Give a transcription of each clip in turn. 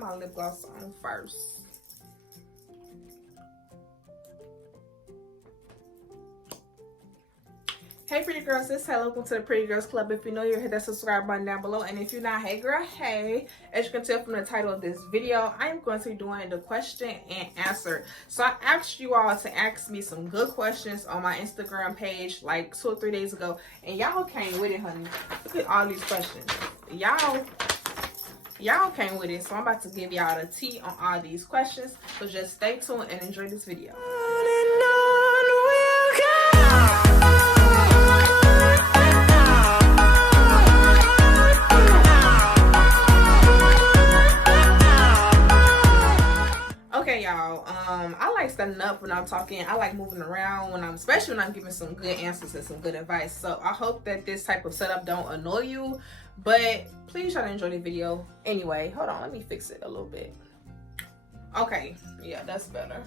my lip gloss on first. Hey pretty girls, this is Taylor. Welcome to the Pretty Girls Club. If you know, you're hit that subscribe button down below, and if you're not, hey girl, hey. As you can tell from the title of this video, I am going to be doing the question and answer. So I asked you all to ask me some good questions on my Instagram page like 2 or 3 days ago, and y'all came with it, honey. Look at all these questions. Y'all came with it, so I'm about to give y'all the tea on all these questions. So just stay tuned and enjoy this video. Okay, y'all, I like standing up when I'm talking. I like moving around especially when I'm giving some good answers and some good advice. So I hope that this type of setup don't annoy you, but please try to enjoy the video. Anyway, hold on, let me fix it a little bit. Okay, yeah, that's better.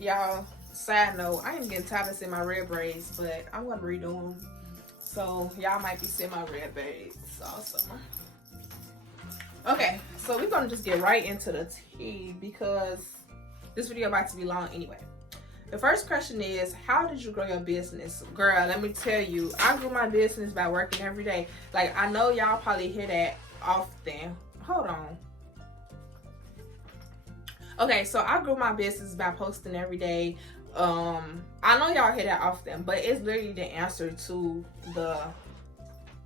Y'all, side note, I am getting tired of seeing my red braids, but I'm gonna redo them. So y'all might be seeing my red braids all summer. Okay, so we're gonna just get right into the tea because this video about to be long anyway. The first question is, how did you grow your business? Girl, let me tell you, I grew my business by working every day. Like, I know y'all probably hear that often. Hold on. Okay, so I grew my business by posting every day. I know y'all hear that often, but it's literally the answer to the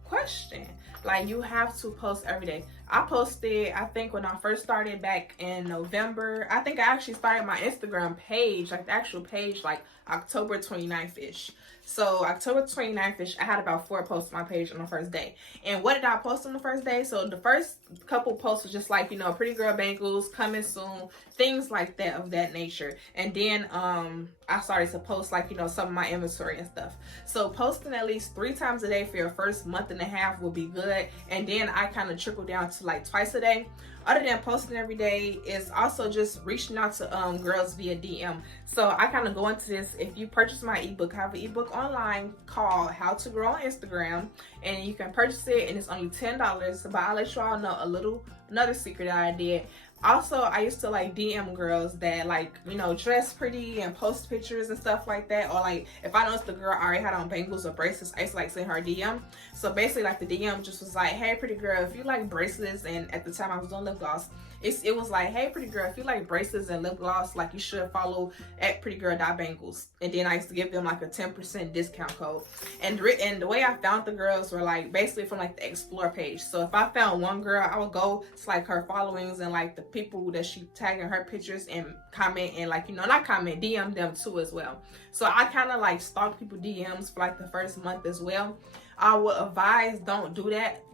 question. Like, you have to post every day. I posted, I think when I first started back in November, I think I actually started my Instagram page, like the actual page, like October 29th-ish. So October 29th-ish, I had about 4 posts on my page on the first day. And what did I post on the first day? So the first couple posts was just like, you know, pretty girl bangles, coming soon, things like that, of that nature. And then I started to post, like, you know, some of my inventory and stuff. So posting at least 3 times a day for your first month and a half will be good. And then I kind of trickle down to like twice a day. Other than posting every day, is also just reaching out to girls via DM. So I kind of go into this. If you purchase my ebook, I have an ebook online called How to Grow on Instagram, and you can purchase it, and it's only $10. But I'll let you all know another secret that I did. Also, I used to like DM girls that, like, you know, dress pretty and post pictures and stuff like that. Or like, if I noticed the girl already had on bangles or bracelets, I used to like send her a DM. So basically, like, the DM just was like, hey pretty girl, if you like bracelets, and at the time I was doing lip gloss, it was like, hey pretty girl, if you like bracelets and lip gloss, like, you should follow at prettygirl.bangles. And then I used to give them like a 10% discount code. And the way I found the girls were like basically from like the explore page. So if I found one girl, I would go to like her followings and like the people that she tagged in her pictures and comment, and like, you know, not comment, DM them too as well. So I kind of like stalk people DMs for like the first month as well. I would advise don't do that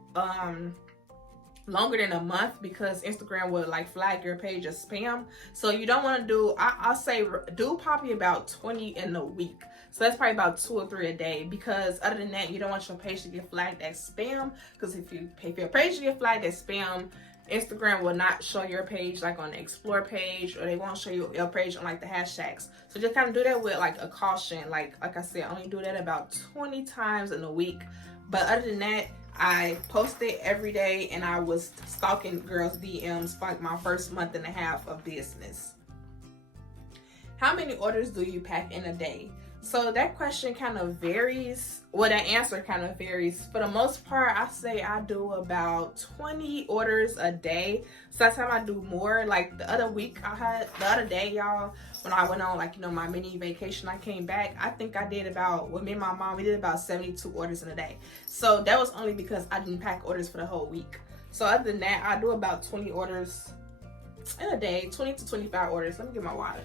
longer than a month, because Instagram will like flag your page as spam. So you don't want to do, I'll say do probably about 20 in a week. So that's probably about 2 or 3 a day, because other than that, you don't want your page to get flagged as spam. Because if your page get flagged as spam, Instagram will not show your page like on the explore page, or they won't show you your page on like the hashtags. So just kind of do that with like a caution. Like I said, only do that about 20 times in a week. But other than that, I posted every day, and I was stalking girls' DMs for like my first month and a half of business. How many orders do you pack in a day? So that question kind of varies. Well, that answer kind of varies. For the most part, I say I do about 20 orders a day. Sometimes I do more. Like the other day, y'all, when I went on, like, you know, my mini vacation, I came back, I think I did about, with me and my mom, we did about 72 orders in a day. So that was only because I didn't pack orders for the whole week. So other than that, I do about 20 orders in a day, 20 to 25 orders. Let me get my water.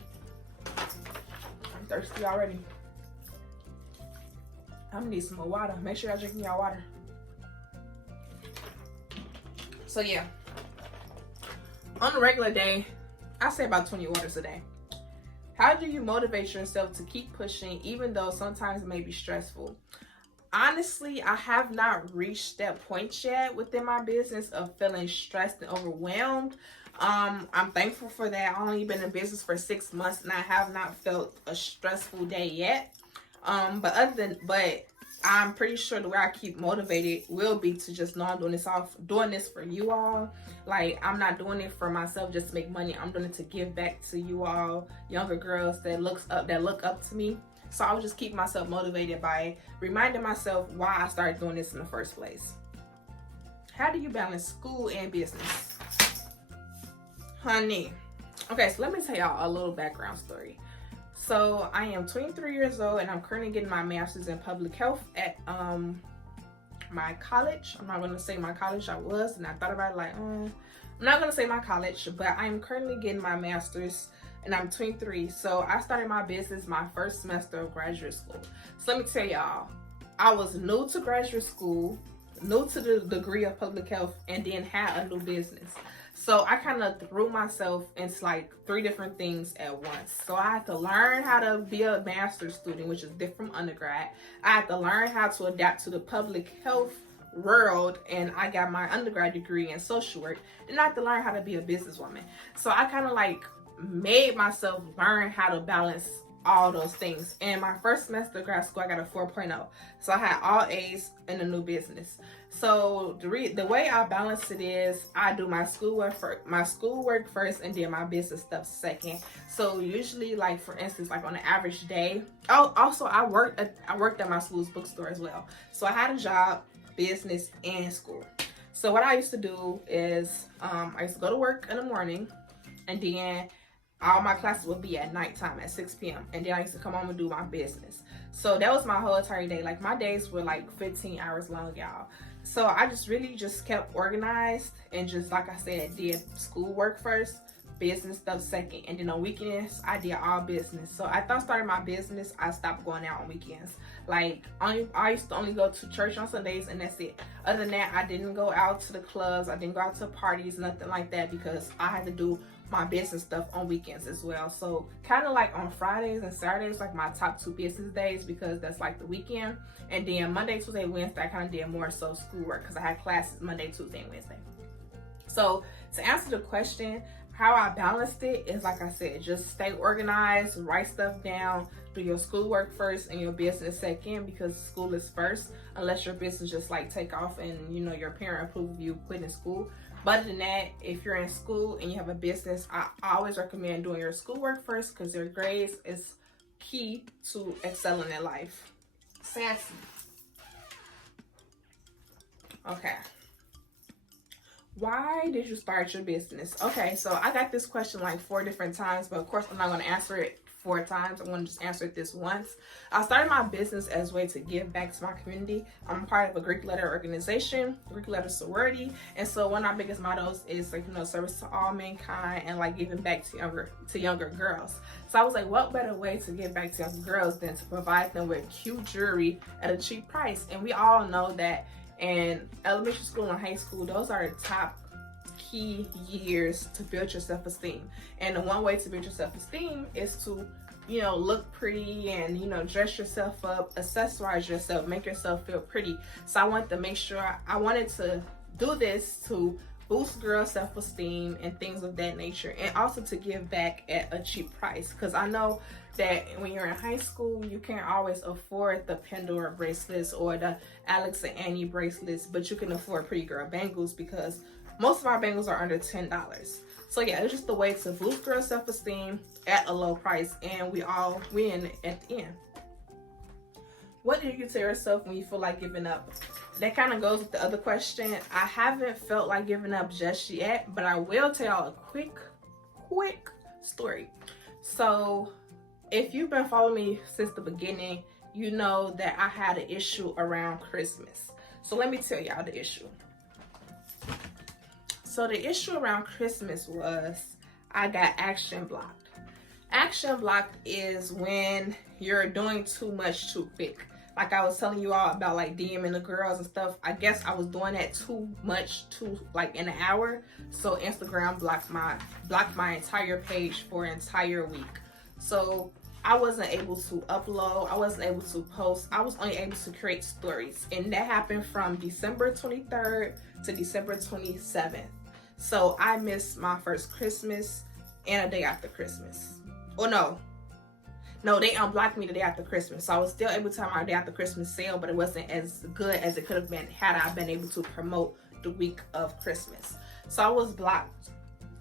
I'm thirsty already. I'm gonna need some more water. Make sure y'all drinking y'all water. So yeah, on a regular day, I say about 20 orders a day. How do you motivate yourself to keep pushing, even though sometimes it may be stressful? Honestly, I have not reached that point yet within my business of feeling stressed and overwhelmed. I'm thankful for that. I've only been in business for 6 months, and I have not felt a stressful day yet. But I'm pretty sure the way I keep motivated will be to just know I'm doing this for you all. Like, I'm not doing it for myself just to make money. I'm doing it to give back to you all, younger girls that look up to me. So I would just keep myself motivated by reminding myself why I started doing this in the first place. How do you balance school and business? Honey. Okay, so let me tell y'all a little background story. So I am 23 years old and I'm currently getting my master's in public health at my college. I'm not going to say my college. I was, and I thought about it like, I'm not going to say my college, but I'm currently getting my master's and I'm 23. So I started my business my first semester of graduate school. So let me tell y'all, I was new to graduate school, new to the degree of public health, and then had a new business. So I kind of threw myself into like 3 different things at once. So I had to learn how to be a master's student, which is different from undergrad. I had to learn how to adapt to the public health world, and I got my undergrad degree in social work, and I had to learn how to be a businesswoman. So I kind of like made myself learn how to balance all those things. In my first semester of grad school, I got a 4.0. So I had all A's in the new business. So the way I balance it is I do my schoolwork first and then my business stuff second. So usually, like for instance, like on an average day. Oh, also I worked at my school's bookstore as well. So I had a job, business, and school. So what I used to do is I used to go to work in the morning, and then all my classes would be at nighttime at 6 p.m. And then I used to come home and do my business. So that was my whole entire day. Like my days were like 15 hours long, y'all. So I just really just kept organized and just, like I said, did schoolwork first, business stuff second. And then on weekends, I did all business. So after I started my business, I stopped going out on weekends. Like I used to only go to church on Sundays, and that's it. Other than that, I didn't go out to the clubs. I didn't go out to parties, nothing like that, because I had to do my business stuff on weekends as well. So kind of like on Fridays and Saturdays, like my top 2 business days, because that's like the weekend. And then Monday, Tuesday, Wednesday, I kind of did more so schoolwork because I had classes Monday, Tuesday, and Wednesday. So to answer the question, how I balanced it is, like I said, just stay organized, write stuff down, do your schoolwork first and your business second, because school is first, unless your business just like take off and you know your parent approve of you quitting school. But other than that, if you're in school and you have a business, I always recommend doing your schoolwork first, because your grades is key to excelling in life. Sassy. Okay. Why did you start your business? Okay, so I got this question like 4 different times, but of course I'm not going to answer it 4 times. I'm going to just answer it this once. I started my business as a way to give back to my community. I'm part of a Greek letter organization, Greek letter sorority, and so one of our biggest mottos is like, you know, service to all mankind and like giving back to younger girls. So I was like, what better way to give back to younger girls than to provide them with cute jewelry at a cheap price? And we all know that in elementary school and high school, those are the top key years to build your self-esteem. And the one way to build your self-esteem is to, you know, look pretty and, you know, dress yourself up, accessorize yourself, make yourself feel pretty. So I wanted to make sure, I wanted to do this to boost girl self-esteem and things of that nature, and also to give back at a cheap price, because I know that when you're in high school, you can't always afford the Pandora bracelets or the Alex and Annie bracelets, but you can afford pretty girl bangles, because most of our bangles are under $10. So yeah, it's just a way to boost girl self-esteem at a low price, and we all win at the end. What do you tell yourself when you feel like giving up? That kind of goes with the other question. I haven't felt like giving up just yet, but I will tell y'all a quick story. So if you've been following me since the beginning, you know that I had an issue around Christmas. So let me tell y'all the issue. So the issue around Christmas was I got action blocked. Action blocked is when you're doing too much too quick. Like I was telling you all about like DMing the girls and stuff. I guess I was doing that too much, like in an hour. So Instagram blocked my entire page for an entire week. So I wasn't able to upload. I wasn't able to post. I was only able to create stories. And that happened from December 23rd to December 27th. So I missed my first Christmas and a day after Christmas. Oh no. No, they unblocked me the day after Christmas. So I was still able to have my day after Christmas sale, but it wasn't as good as it could have been had I been able to promote the week of Christmas. So I was blocked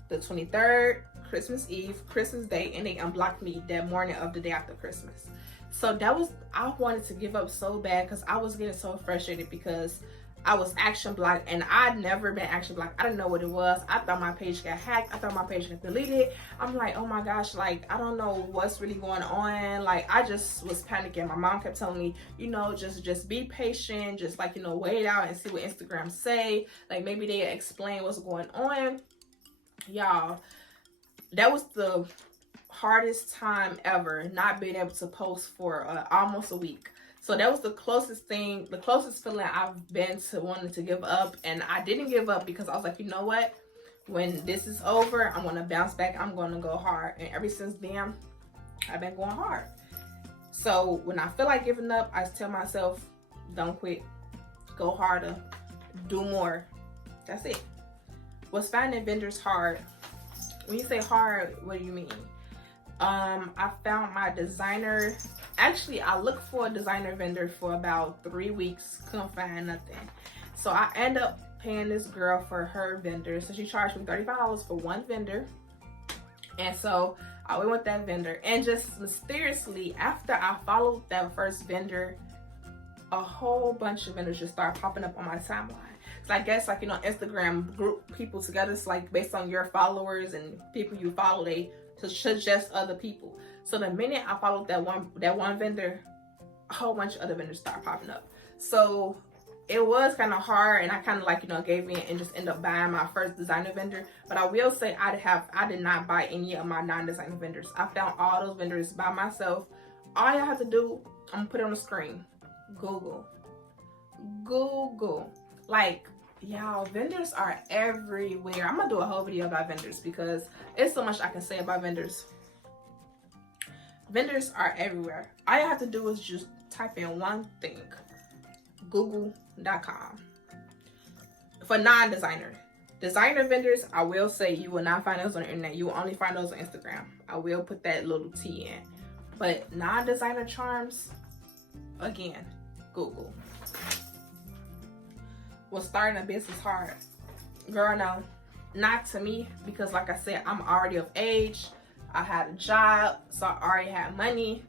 the 23rd, Christmas Eve, Christmas Day, and they unblocked me that morning of the day after Christmas. So that was, I wanted to give up so bad because I was getting so frustrated because I was action blocked, and I'd never been action blocked. I didn't know what it was. I thought my page got hacked. I thought my page got deleted. I'm like, oh my gosh, like, I don't know what's really going on. Like, I just was panicking. My mom kept telling me, you know, just be patient. Just like, you know, wait out and see what Instagram say. Like, maybe they explain what's going on. Y'all, that was the hardest time ever, not being able to post for almost a week. So that was the closest thing, the closest feeling I've been to wanting to give up. And I didn't give up because I was like, you know what? When this is over, I'm going to bounce back. I'm going to go hard. And ever since then, I've been going hard. So when I feel like giving up, I tell myself, don't quit. Go harder. Do more. That's it. Was finding vendors hard? When you say hard, what do you mean? I found my designer. Actually, I looked for a designer vendor for about 3 weeks, couldn't find nothing. So I end up paying this girl for her vendor. So she charged me $35 for one vendor. And so I went with that vendor, and just mysteriously, after I followed that first vendor, a whole bunch of vendors just started popping up on my timeline. So I guess, like, you know, Instagram group people together. It's like based on your followers and people you follow, they suggest other people. So the minute I followed that one vendor, a whole bunch of other vendors started popping up. So it was kind of hard, and I kind of, like, you know, gave in and just ended up buying my first designer vendor. But I will say I did not buy any of my non-designer vendors. I found all those vendors by myself. All you have to do, I'm gonna put it on the screen. Google. Like, y'all, vendors are everywhere. I'm gonna do a whole video about vendors because it's so much I can say about vendors. Vendors are everywhere. All you have to do is just type in one thing, google.com. For non-designer. Designer vendors, I will say you will not find those on the internet. You will only find those on Instagram. I will put that little T in. But non-designer charms, again, Google. Was starting a business hard? Girl, no. Not to me, because like I said, I'm already of age. I had a job, so I already had money.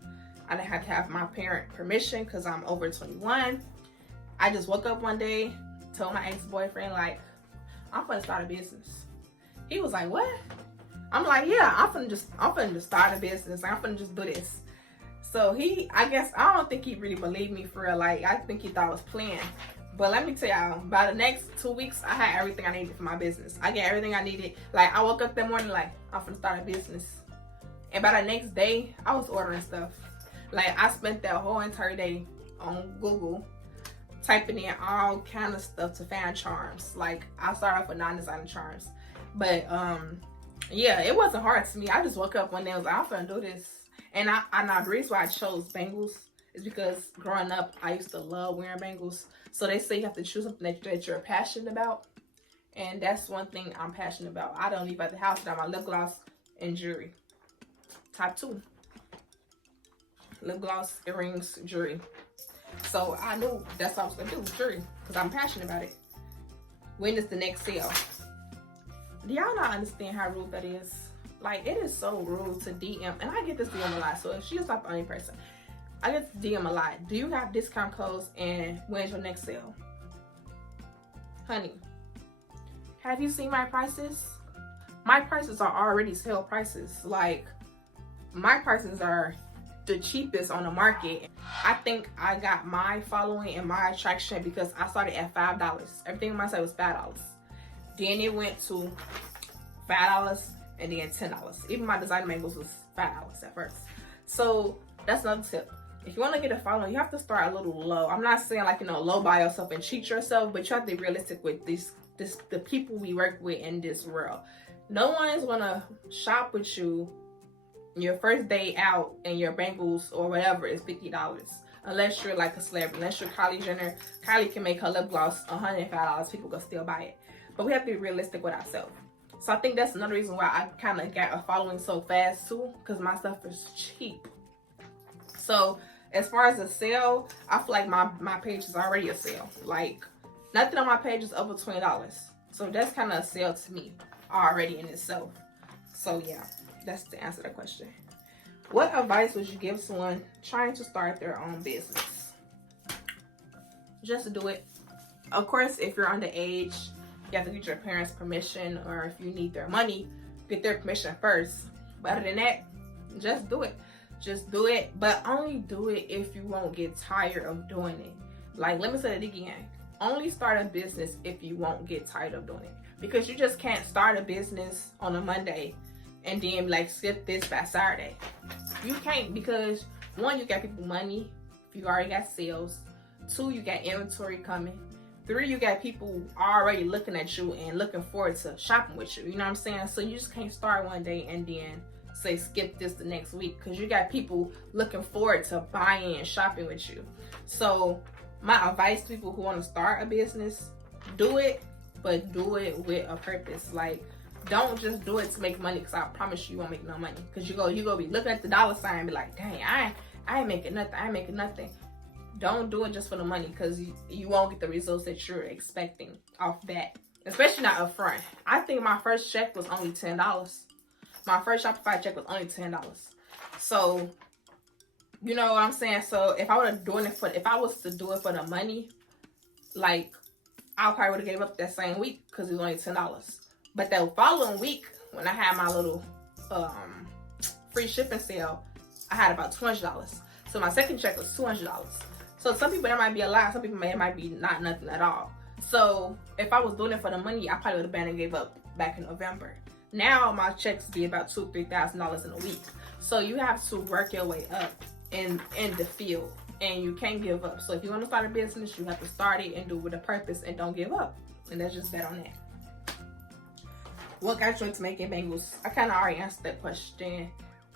I didn't have to have my parent permission because I'm over 21. I just woke up one day, told my ex-boyfriend, like, I'm gonna start a business. He was like, what? I'm like, yeah, I'm finna just start a business. Like, I'm finna just do this. So I don't think he really believed me for real. Like, I think he thought I was playing. But let me tell y'all, by the next 2 weeks, I had everything I needed for my business. I got everything I needed. Like, I woke up that morning like, I'm finna start a business. And by the next day, I was ordering stuff. Like, I spent that whole entire day on Google typing in all kind of stuff to find charms. Like, I started off with non-designer charms. But, yeah, it wasn't hard to me. I just woke up one day and was like, I'm finna do this. And the reason why I chose bangles is because growing up, I used to love wearing bangles. So they say you have to choose something that you're passionate about. And that's one thing I'm passionate about. I don't leave out the house without my lip gloss and jewelry. Top 2. Lip gloss, earrings, jewelry. So I knew that's what I was going to do, jewelry. Because I'm passionate about it. When is the next sale? Do y'all not understand how rude that is? Like, it is so rude to DM. And I get this DM a lot. So she's not the only person. I get DM a lot. Do you have discount codes and when's your next sale? Honey, have you seen my prices? My prices are already sale prices. Like, my prices are the cheapest on the market. I think I got my following and my attraction because I started at $5. Everything on my site was $5. Then it went to $5 and then $10. Even my designer bangles was $5 at first. So that's another tip. If you want to get a following, you have to start a little low. I'm not saying, like, you know, low by yourself and cheat yourself, but you have to be realistic with the people we work with in this world. No one is going to shop with you your first day out and your bangles or whatever is $50. Unless you're like a celebrity. Unless you're Kylie Jenner. Kylie can make her lip gloss $105. People can still buy it. But we have to be realistic with ourselves. So I think that's another reason why I kind of got a following so fast too. Because my stuff is cheap. So as far as a sale, I feel like my page is already a sale. Like nothing on my page is over $20. So that's kind of a sale to me already in itself. So yeah, that's the answer to the question. What advice would you give someone trying to start their own business? Just do it. Of course, if you're underage, you have to get your parents' permission, or if you need their money, get their permission first. But other than that, just do it. Just do it, but only do it if you won't get tired of doing it. Like, let me say it again. Only start a business if you won't get tired of doing it. Because you just can't start a business on a Monday and then like skip this by Saturday. You can't, because one, you got people money if you already got sales. Two, you got inventory coming. Three, you got people already looking at you and looking forward to shopping with you. You know what I'm saying? So you just can't start one day and then say skip this the next week, because you got people looking forward to buying and shopping with you. So my advice to people who want to start a business, do it, but do it with a purpose. Like, don't just do it to make money, because I promise you won't make no money. Because you go be looking at the dollar sign and be like, dang, I ain't making nothing. I ain't making nothing. Don't do it just for the money, because you won't get the results that you're expecting off that, especially not up front. I think my first check was only $10. My first Shopify check was only $10. So, you know what I'm saying? So if I was to do it for the money, like, I probably would have gave up that same week, because it was only $10. But that following week, when I had my little free shipping sale, I had about $200. So my second check was $200. So some people, that might be a lot. Some people, it might be not nothing at all. So if I was doing it for the money, I probably would have been and gave up back in November. Now my checks be about $2,000-3,000 in a week. So you have to work your way up in the field, and you can't give up. So if you want to start a business, you have to start it and do it with a purpose, and don't give up. And that's just bet on that. What got you into making bangles? I kind of already answered that question.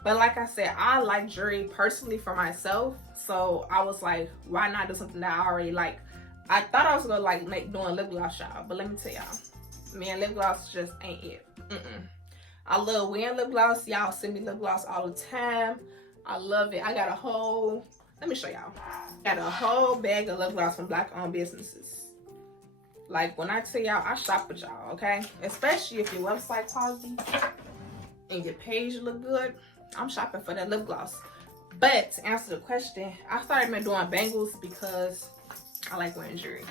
But like I said, I like jewelry personally for myself. So I was like, why not do something that I already like? I thought I was gonna like doing lip gloss, y'all. But let me tell y'all, man, lip gloss just ain't it. I love wearing lip gloss. Y'all send me lip gloss all the time. I love it. I got a whole, let me show y'all. Got a whole bag of lip gloss from Black-owned businesses. Like, when I tell y'all, I shop with y'all, okay? Especially if your website quality and your page look good, I'm shopping for that lip gloss. But to answer the question, I started doing bangles because I like wearing jewelry.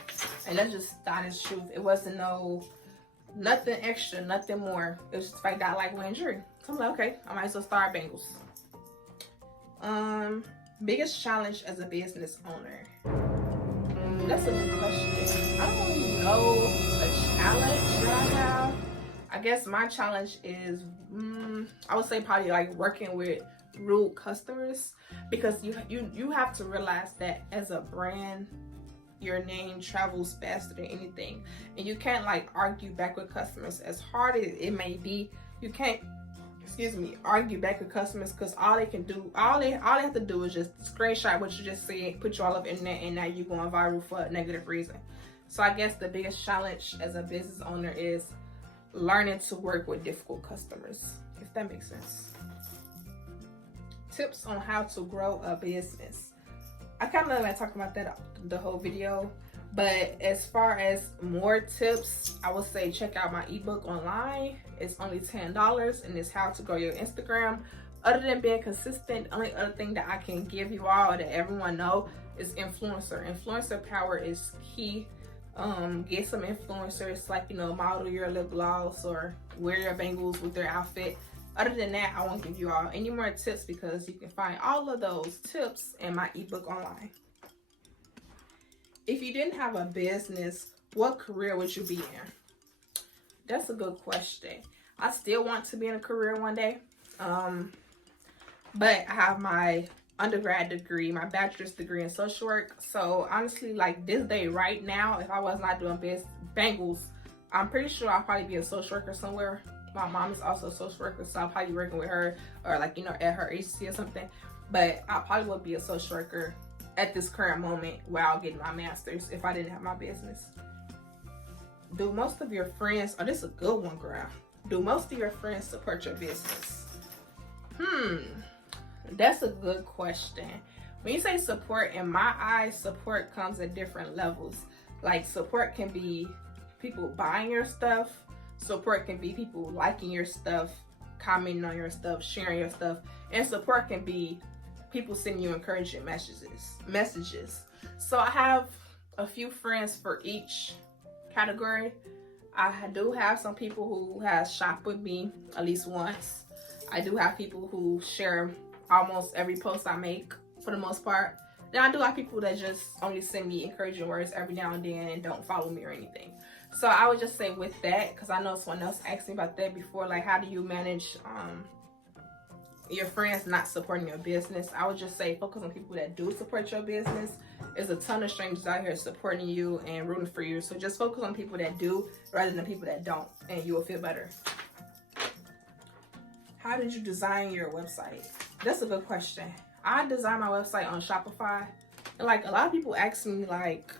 And that's just the honest truth. It wasn't nothing extra, nothing more. It was just the fact that I like wearing jewelry. So I'm like, okay, I might as well start bangles. Biggest challenge as a business owner. That's a good question. I don't really know a challenge that I have. I guess my challenge is, I would say probably like working with rude customers, because you have to realize that as a brand, your name travels faster than anything, and you can't like argue back with customers. As hard as it may be, you can't, argue back with customers, because all they have to do is just screenshot what you just said, put you all up in there, and now you're going viral for a negative reason. So I guess the biggest challenge as a business owner is learning to work with difficult customers, if that makes sense. Tips on how to grow a business. I kind of like talking about that the whole video, but as far as more tips, I would say check out my ebook online. It's only $10, and it's how to grow your Instagram. Other than being consistent, the only other thing that I can give you all that everyone know is influencer. Influencer power is key. Get some influencers, like, model your lip gloss or wear your bangles with their outfit. Other than that, I won't give you all any more tips, because you can find all of those tips in my ebook online. If you didn't have a business, what career would you be in? That's a good question. I still want to be in a career one day. But I have my undergrad degree, my bachelor's degree in social work. So honestly, like this day right now, if I was not doing bangles, I'm pretty sure I'll probably be a social worker somewhere. My mom is also a social worker, so I'll probably be working with her, or like, at her agency or something. But I probably would be a social worker at this current moment where I'll get my master's if I didn't have my business. Do most of your friends, this is a good one, girl. Do most of your friends support your business? That's a good question. when you say support, in my eyes, support comes at different levels. Like support can be people buying your stuff. Support can be people liking your stuff, commenting on your stuff, sharing your stuff. And support can be people sending you encouraging messages. So I have a few friends for each category. I do have some people who have shopped with me at least once. I do have people who share almost every post I make for the most part. Then I do have people that just only send me encouraging words every now and then and don't follow me or anything. So I would just say with that, because I know someone else asked me about that before, like how do you manage your friends not supporting your business? I would just say focus on people that do support your business. There's a ton of strangers out here supporting you and rooting for you. So just focus on people that do rather than people that don't, and you will feel better. How did you design your website? That's a good question. I designed my website on Shopify. And like a lot of people ask me like,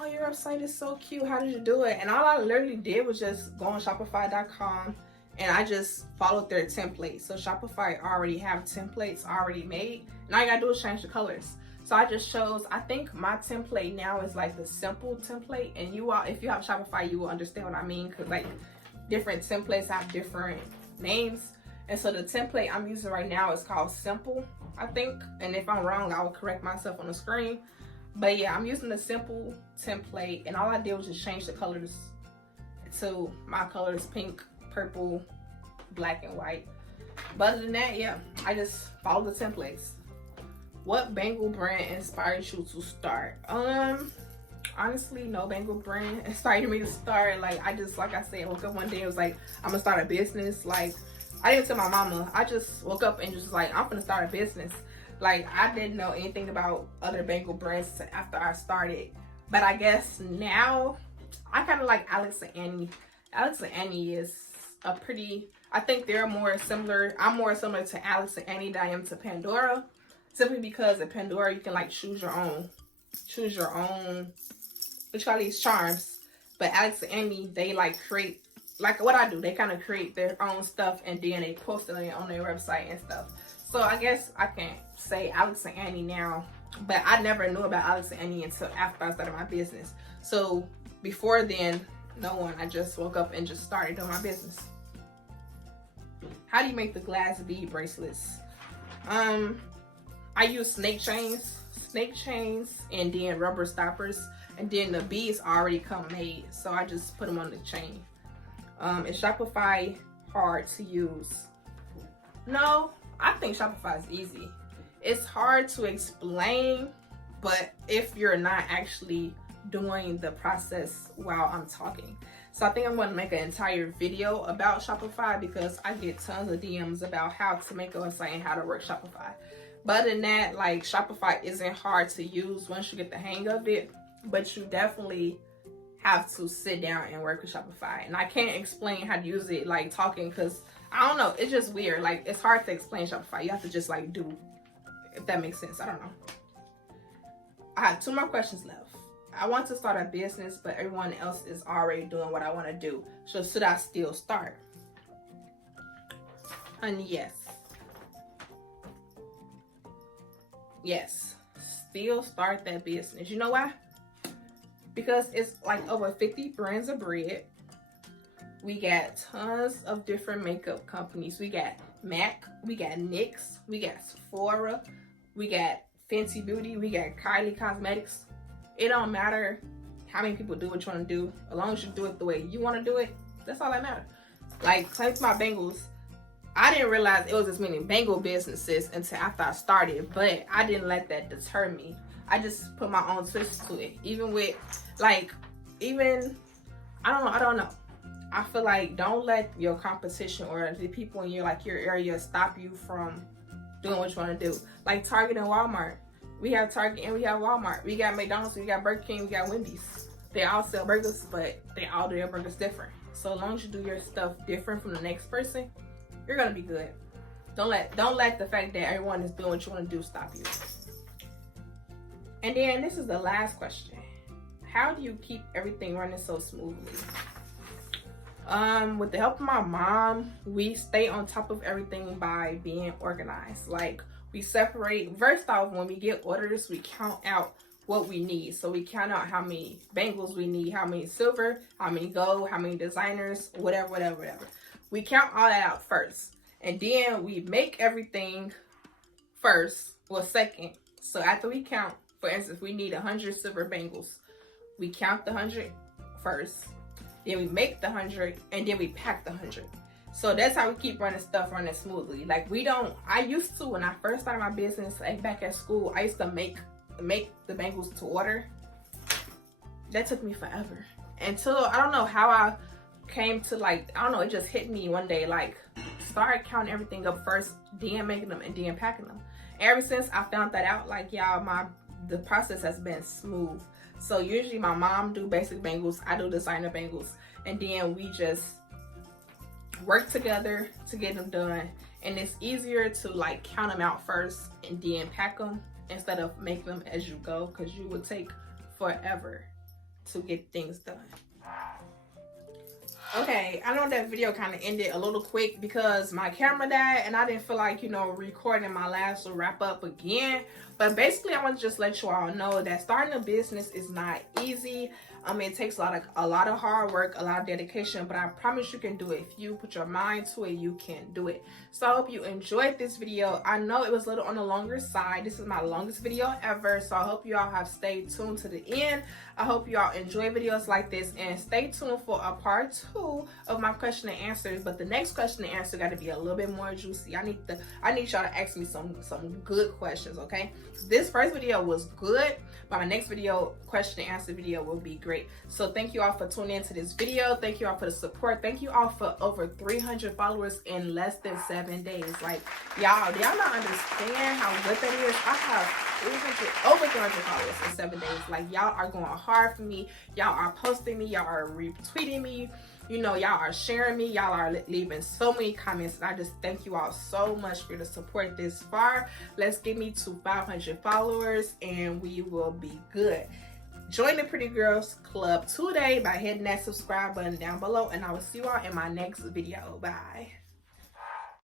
oh, your website is so cute. How did you do it? And all I literally did was just go on Shopify.com and I just followed their template. So Shopify already have templates already made. And all you gotta do is change the colors. So I just chose, I think my template now is like the simple template. And you all, if you have Shopify, you will understand what I mean. Cause like different templates have different names. And so the template I'm using right now is called Simple, I think. And if I'm wrong, I will correct myself on the screen. But yeah, I'm using the Simple template. And all I did was just change the colors to my colors, pink, purple, black, and white. But other than that, yeah, I just follow the templates. What Bangle brand inspired you to start? Honestly, no Bangle brand inspired me to start. Like I said, I woke up one day and was like, I'm gonna start a business. Like I didn't tell my mama. I just woke up and just like, I'm gonna start a business. Like I didn't know anything about other Bangle brands after I started. But I guess now I kind of like Alex and Annie. Alex and Annie is a pretty, I think they're more similar. I'm more similar to Alex and Annie than I am to Pandora. Simply because at Pandora you can like choose your own, what you call these charms. But Alex and Annie, they like create, like what I do, they kind of create their own stuff and then they post it on their website and stuff. So I guess I can't say Alex and Annie now, but I never knew about Alex and Annie until after I started my business. So before then, no one. I just woke up and just started doing my business. How do you make the glass bead bracelets? I use snake chains, and then rubber stoppers, and then the beads already come made, so I just put them on the chain. Is Shopify hard to use? No, I think Shopify is easy. It's hard to explain, but if you're not actually doing the process while I'm talking. So I think I'm going to make an entire video about Shopify because I get tons of DMs about how to make a website and how to work Shopify. But other than that, like Shopify isn't hard to use once you get the hang of it, but you definitely have to sit down and work with Shopify. And I can't explain how to use it like talking because I don't know, it's just weird. Like it's hard to explain Shopify. You have to just like do, if that makes sense. I don't know. I have 2 more questions left. I want to start a business, but everyone else is already doing what I want to do. So should I still start? And yes, still start that business. You know why? Because it's like over 50 brands of bread. We got tons of different makeup companies. We got MAC, we got NYX, we got Sephora, we got Fenty Beauty, we got Kylie Cosmetics. It don't matter how many people do what you want to do. As long as you do it the way you want to do it, that's all that matters. Like, like my bangles, I didn't realize it was as many bangle businesses until after I started, but I didn't let that deter me. I just put my own twist to it. Even with, like, I don't know. I feel like don't let your competition or the people in your area stop you from doing what you want to do. Like Target and Walmart. We have Target and we have Walmart. We got McDonald's, we got Burger King, we got Wendy's. They all sell burgers, but they all do their burgers different. So as long as you do your stuff different from the next person, you're gonna be good. Don't let the fact that everyone is doing what you want to do stop you. And then this is the last question. How do you keep everything running so smoothly? With the help of my mom, we stay on top of everything by being organized. Like we separate. First off, when we get orders, we count out what we need. So we count out how many bangles we need, how many silver, how many gold, how many designers, whatever. We count all that out first. And then we make everything first, well, second. So after we count, for instance, we need 100 silver bangles. We count the 100 first, then we make the 100, and then we pack the 100. So that's how we keep running smoothly. Like I used to, when I first started my business, like back at school, I used to make the bangles to order. That took me forever. Until, I don't know how I came to, like, I don't know, it just hit me one day, like, start counting everything up first, then making them, and then packing them. Ever since I found that out, like, y'all, the process has been smooth. So usually my mom do basic bangles, I do designer bangles, and then we just work together to get them done. And it's easier to, like, count them out first and then pack them instead of make them as you go, because you would take forever to get things done. Okay, I know that video kind of ended a little quick because my camera died and I didn't feel like, recording my last little wrap up again. But basically, I want to just let you all know that starting a business is not easy. It takes a lot of hard work, a lot of dedication, but I promise you can do it. If you put your mind to it, you can do it. So I hope you enjoyed this video. I know it was a little on the longer side. This is my longest video ever, so I hope you all have stayed tuned to the end. I hope you all enjoy videos like this, and stay tuned for a part 2 of my question and answers. But the next question and answer got to be a little bit more juicy. I need y'all to ask me some good questions, okay? This first video was good, but my next video, question and answer video, will be great. So thank you all for tuning into this video. Thank you all for the support. Thank you all for over 300 followers in less than 7 days. Like, y'all not understand how good that is. I have over 300 followers in 7 days. Like, y'all are going hard for me. Y'all are posting me. Y'all are retweeting me. Y'all are sharing me. Y'all are leaving so many comments. And I just thank you all so much for the support this far. Let's get me to 500 followers and we will be good. Join the Pretty Girls Club today by hitting that subscribe button down below, and I will see you all in my next video. Bye.